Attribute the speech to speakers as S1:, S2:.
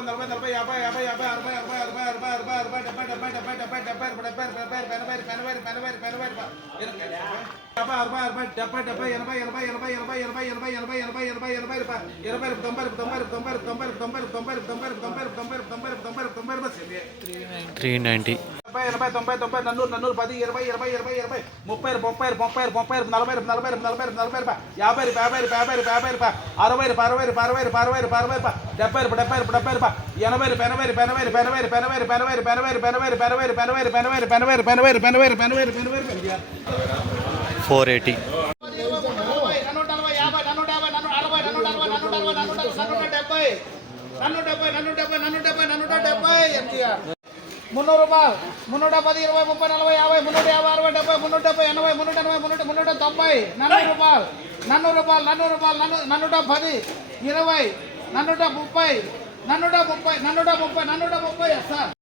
S1: ముప్పై నలభై నలభై యాభై యాభై యాభై అరవై అరవై అరవై అరవై అరవై అరవై డెబ్బై డెబ్బై డెబ్బై డెబ్బై డెబ్బై డెబ్బై డెబ్బై ఎనభై ఎనభై ఎనభై ఎనభై ఎనభై యాభై అరవై అరవై డెబ్బై డెబ్బై ఎనభై ఎనభై ఎనభై ఎనభై ఎనభై ఎనభై ఎనభై ఎనభై ఎనభై ఎనభై రూపాయలు ఇరవై తొంభై తొంభై తొంభై తొంభై తొంభై తొంభై తొంభై తొంభై తొంభై తొంభై తొంభై తొంభై
S2: త్రీ నైంటీ
S1: ఎనభై తొంభై తొంభై నన్నూరు నన్నూరు పది ఇరవై ఇరవై ఇరవై ఇరవై ముప్పై ముప్పై ముప్పై ముప్పై నలభై నలభై నలభై నలభై యాభై రూపాయ యాభై యాభై యాభై రూపాయ అరవై రూపాయ అరవై రూపాయ అరవై రూపాయ అరవై రూపాయ అరవై రూపాయ డెబ్బై రూపాయ డెబ్బై రూపాయ డెబ్బై రూపాయ ఎనభై రూపాయ ఎనభై రూపాయ ఎనభై రూపాయ ఎనభై రూపాయ ఎనభై రూపాయ ఎనభై రూపాయ ఎనభై రూపాయ ఎనభై రూపాయ ఎనభై రూపాయ ఎనభై రూపాయ ఎనభై రూపాయ ఎనభై రూపాయ ఎనభై రూపాయ ఎనభై రూపాయ ఎనభై రూపాయ ఎనభై
S2: ఫోర్ ఎయిటీ
S1: నన్ను నలభై నన్ను డెబ్బై నన్ను అరవై నన్ను డెబ్బై నన్ను డెబ్బై నన్ను డెబ్బై మున్నూరు రూపాయలు మున్నూట పది ఇరవై ముప్పై నలభై యాభై మున్నూట యాభై అరవై డెబ్బై మున్నూట డెబ్బై ఎనభై మున్నూట ఎనభై మున్నూట మున్నూట తొంభై నలభై రూపాయలు నన్ను రూపాయలు నన్ను రూపాయలు నన్ను నన్నుట పది ఇరవై నన్నుట ముప్పై నన్నుట ముప్పై నన్నుట ముప్పై నన్నుట ముప్పై సార్.